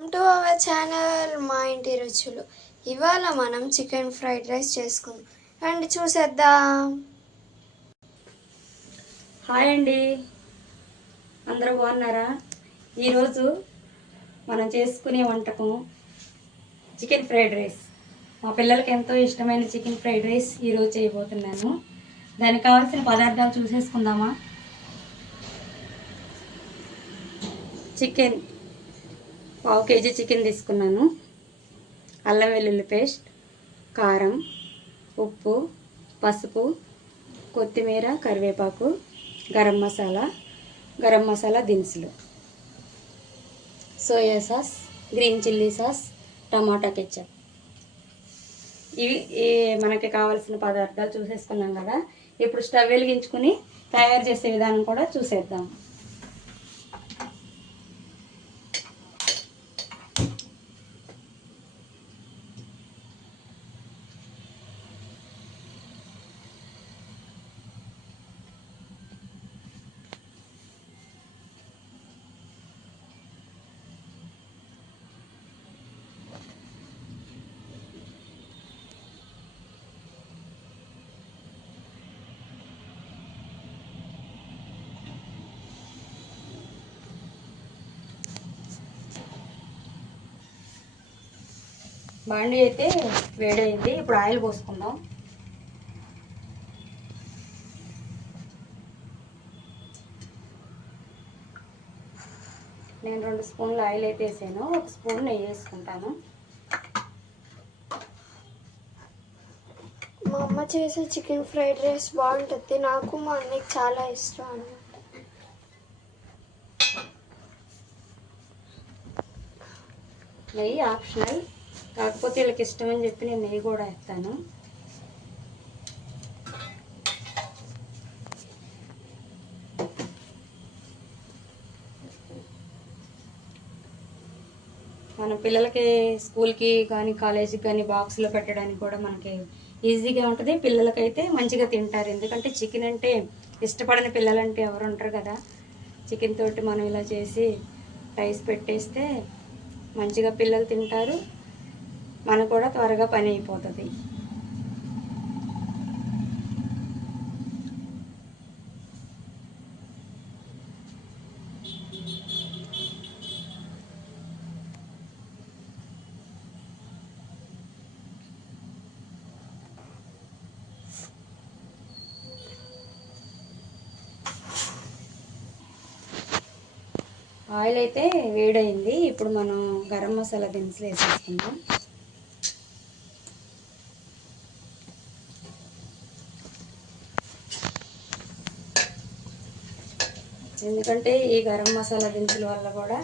Welcome to our channel మా ఇంటి రుచులు. ఇవాళ మనం చికెన్ ఫ్రైడ్ రైస్ చేసుకుందాం. రండి చూసేద్దాం. హాయ్ అండి, అందరూ బాగున్నారా? ఈరోజు మనం చేసుకునే వంటకం చికెన్ ఫ్రైడ్ రైస్. మా పిల్లలకి ఎంతో ఇష్టమైన చికెన్ ఫ్రైడ్ రైస్ ఈరోజు చేయబోతున్నాను. దానికి కావాల్సిన పదార్థాలు చూసేసుకుందామా? చికెన్ 1/2 కేజీ చికెన్ తీసుకున్నాను. అల్లం వెల్లుల్లి పేస్ట్, కారం, ఉప్పు, పసుపు, కొత్తిమీర, కరివేపాకు, గరం మసాలా దినుసులు, soya sauce, green chilli sauce, tomato ketchup. ఇవి మనకి కావాల్సిన పదార్థాలు చూసేసుకున్నాం కదా. ఇప్పుడు స్టవ్ వెలిగించుకుని తయారు చేసే విధానం కూడా చూసేద్దాం. బాండీ అయితే వేడైంది. ఇప్పుడు ఆయిల్ పోసుకుందాం. నేను 2 స్పూన్లు ఆయిల్ అయితే వేసాను. 1 స్పూన్ నెయ్యి వేసుకుంటాను. మా అమ్మ చేసే చికెన్ ఫ్రైడ్ రైస్ బాగుంటుంది. నాకు మా అన్నయ్యకి చాలా ఇష్టం అన్నమాట. నెయ్యి ఆప్షనల్, కాకపోతే వీళ్ళకి ఇష్టమని చెప్పి నేను నెయ్యి కూడా వేస్తాను. మన పిల్లలకి స్కూల్కి కానీ కాలేజీకి కానీ బాక్స్లో పెట్టడానికి కూడా మనకి ఈజీగా ఉంటుంది. పిల్లలకైతే మంచిగా తింటారు. ఎందుకంటే చికెన్ అంటే ఇష్టపడని పిల్లలంటే ఎవరు ఉంటారు కదా. చికెన్ తోటి మనం ఇలా చేసి రైస్ పెట్టేస్తే మంచిగా పిల్లలు తింటారు. మనకు కూడా త్వరగా పని అయిపోతుంది. ఆయిల్ అయితే వేడైంది. ఇప్పుడు మనం గరం మసాలా దినుసులు వేసేసుకుందాం. ఎందుకంటే ఈ గరం మసాలా దినుసుల వల్ల కూడా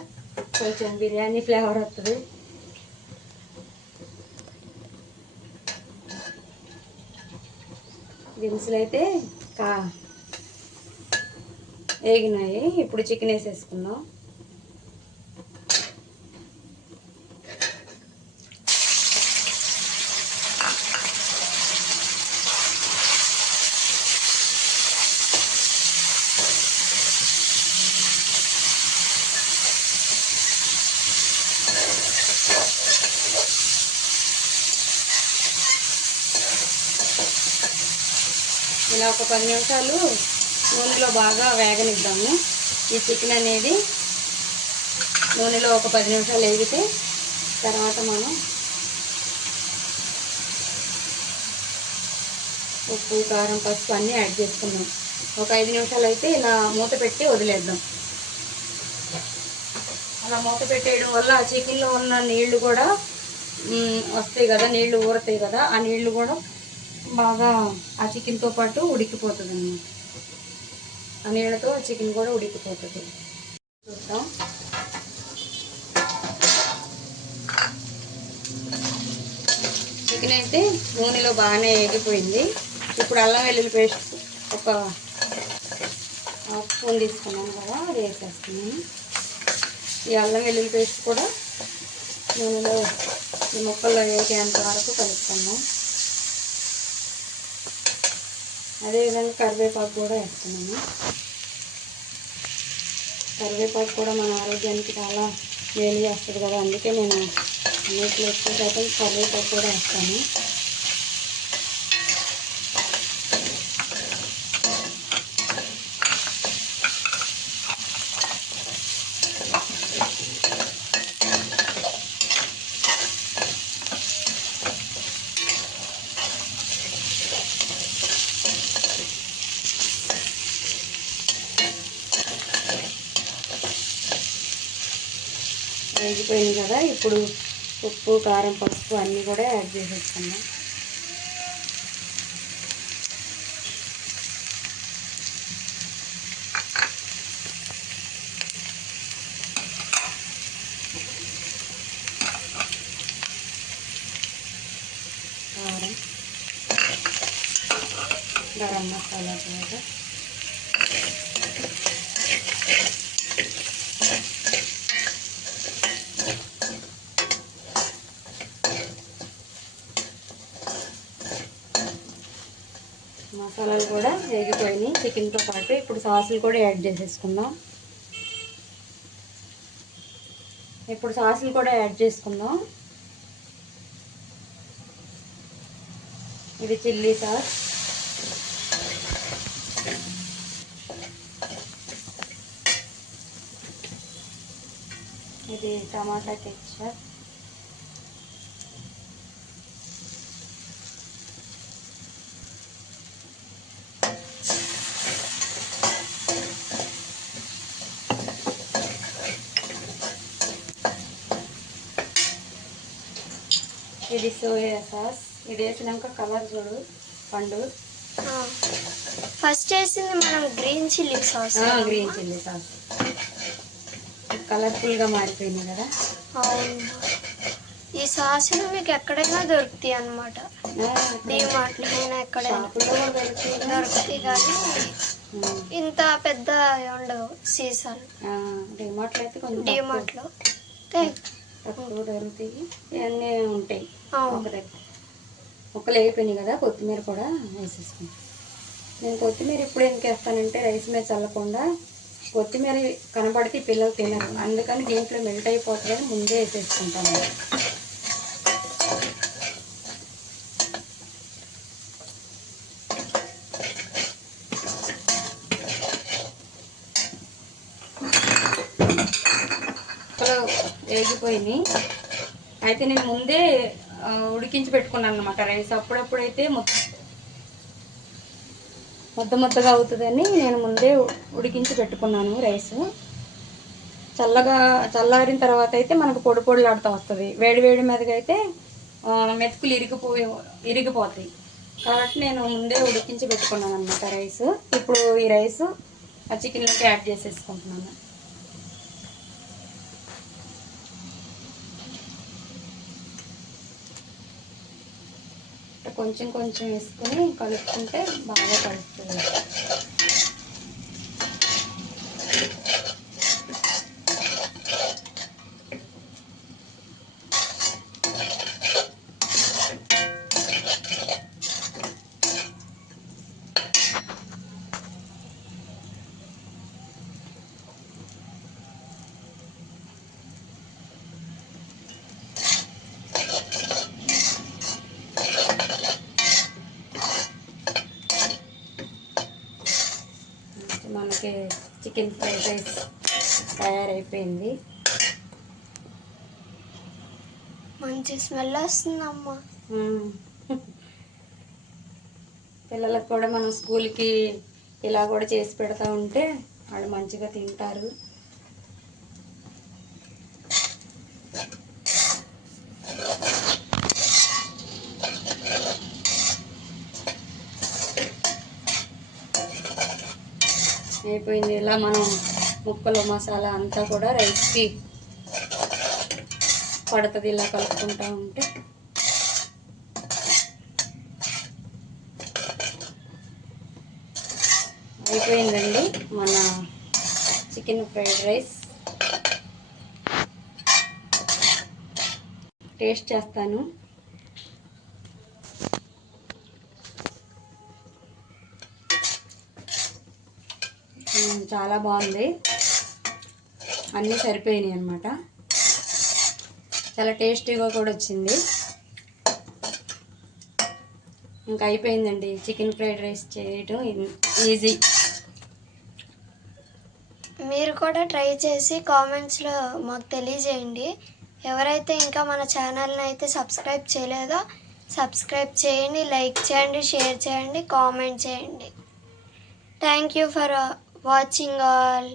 కొంచెం బిర్యానీ ఫ్లేవర్ వస్తుంది. దినుసులు అయితే వేగినాయి. ఇప్పుడు చికెన్ వేసేసుకుందాం. ఇలా ఒక 10 నిమిషాలు నూనెలో బాగా వేగనిద్దాము. ఈ చికెన్ అనేది నూనెలో ఒక 10 నిమిషాలు వేగితే తర్వాత మనం ఉప్పు, కారం, పసుపు అన్నీ యాడ్ చేసుకుందాం. ఒక 5 నిమిషాలు అయితే ఇలా మూత పెట్టి వదిలేద్దాం. అలా మూత పెట్టేయడం వల్ల ఆ చికెన్లో ఉన్న నీళ్లు కూడా వస్తాయి కదా, నీళ్లు ఊరుతాయి కదా. ఆ నీళ్లు కూడా బాగా ఆ చికెన్తో పాటు ఉడికిపోతుంది అన్నమాట. ఆ నీళ్ళతో చికెన్ కూడా ఉడికిపోతుంది. చూద్దాం. చికెన్ అయితే నూనెలో బాగానే వేగిపోయింది. ఇప్పుడు అల్లం వెల్లుల్లి పేస్ట్ ఒక 1 స్పూన్ తీసుకున్నాను కదా, అది వేసేస్తున్నాను. ఈ అల్లం వెల్లుల్లి పేస్ట్ కూడా నూనెలో ఈ ముక్కల్లో వేగేంత వరకు కలుపుకుందాం. అదేవిధంగా కరివేపాకు కూడా వేస్తున్నాను. కరివేపాకు కూడా మన ఆరోగ్యానికి చాలా వేడిగా వస్తుంది కదా, అందుకే నేను నీటిలో ఎక్కువ శాతం కరివేపాకు కూడా వేస్తాను. వేగిపోయింది కదా, ఇప్పుడు ఉప్పు, కారం, పసుపు అన్నీ కూడా యాడ్ చేసేసుకుందాం. కారం, గరం మసాలా కూడా, మసాలాలు కూడా వేగిపోయినాయి చికెన్తో పాటు. ఇప్పుడు సాసులు కూడా యాడ్ చేసేసుకుందాం. ఇది చిల్లీ సాస్, ఇది టమాటా కెచప్, ఇది సోయా సాస్. ఇది వేసినాక కలర్ చూడు పండు. ఫస్ట్ వేసింది మనం green chilli sauce. Green chilli sauce కలర్ఫుల్గా మారిపోయింది కదా. అవును, ఈ సాసులు మీకు ఎక్కడైనా దొరుకుతాయి అన్నమాట. డీమార్ట్లో అయినా ఎక్కడైనా దొరుకుతాయి, కానీ ఇంత పెద్ద ఉండవు సీసాలు. డీమార్ట్లో అయితే కొంచెం డీమార్ట్లో తక్కువ దొరుకుతాయి, ఇవన్నీ ఉంటాయి. ముక్కలు అయిపోయినాయి కదా, కొత్తిమీర కూడా వేసేసుకుంటాం. నేను కొత్తిమీర ఇప్పుడు ఎందుకు వేస్తానంటే రైస్ మీద చల్లకుండా కొత్తిమీర కనబడితే పిల్లలు తినరు, అందుకని దీంట్లో మెల్ట్ అయిపోతుందని ముందే వేసేసుకుంటాను. వేగిపోయినాయి. అయితే నేను ముందే ఉడికించి పెట్టుకున్నాను అనమాట రైస్. అప్పుడప్పుడైతే ముద్దగా అవుతుందని నేను ముందే ఉడికించి పెట్టుకున్నాను రైస్. చల్లారిన తర్వాత అయితే మనకు పొడిలాడుతూ వస్తుంది. వేడి మీదగా అయితే మెతుకులు ఇరిగిపోతాయి. కాబట్టి నేను ముందే ఉడికించి పెట్టుకున్నాను అనమాట రైస్. ఇప్పుడు ఈ రైస్ ఆ చికెన్లోకి యాడ్ చేసేసుకుంటున్నాను. కొంచెం వేసుకొని కలుపుకుంటే బాగా కలుపుతుంది. మనకి చికెన్ ఫ్రైడ్ రైస్ తయారైపోయింది. మంచి స్మెల్ వస్తుందమ్మా. పిల్లలకు కూడా మనం స్కూల్కి ఇలా కూడా చేసి పెడతా ఉంటే వాళ్ళు మంచిగా తింటారు. అయిపోయింది. ఇలా మనం ముక్కలు మసాలా అంతా కూడా రైస్కి పడుతుంది. ఇలా కలుపుకుంటూ ఉంటే అయిపోయిందండి మన చికెన్ ఫ్రైడ్ రైస్. టేస్ట్ చేస్తాను. చాలా బాగుంది, అన్నీ సరిపోయినాయి అన్నమాట. చాలా టేస్టీగా కూడా వచ్చింది. ఇంకా అయిపోయిందండి చికెన్ ఫ్రైడ్ రైస్ చేయడం ఈజీ. మీరు కూడా ట్రై చేసి కామెంట్స్లో మాకు తెలియజేయండి. ఎవరైతే ఇంకా మన ఛానల్ని అయితే సబ్స్క్రైబ్ చేయలేదో సబ్స్క్రైబ్ చేయండి, లైక్ చేయండి, షేర్ చేయండి, కామెంట్ చేయండి. Thank you for watching all.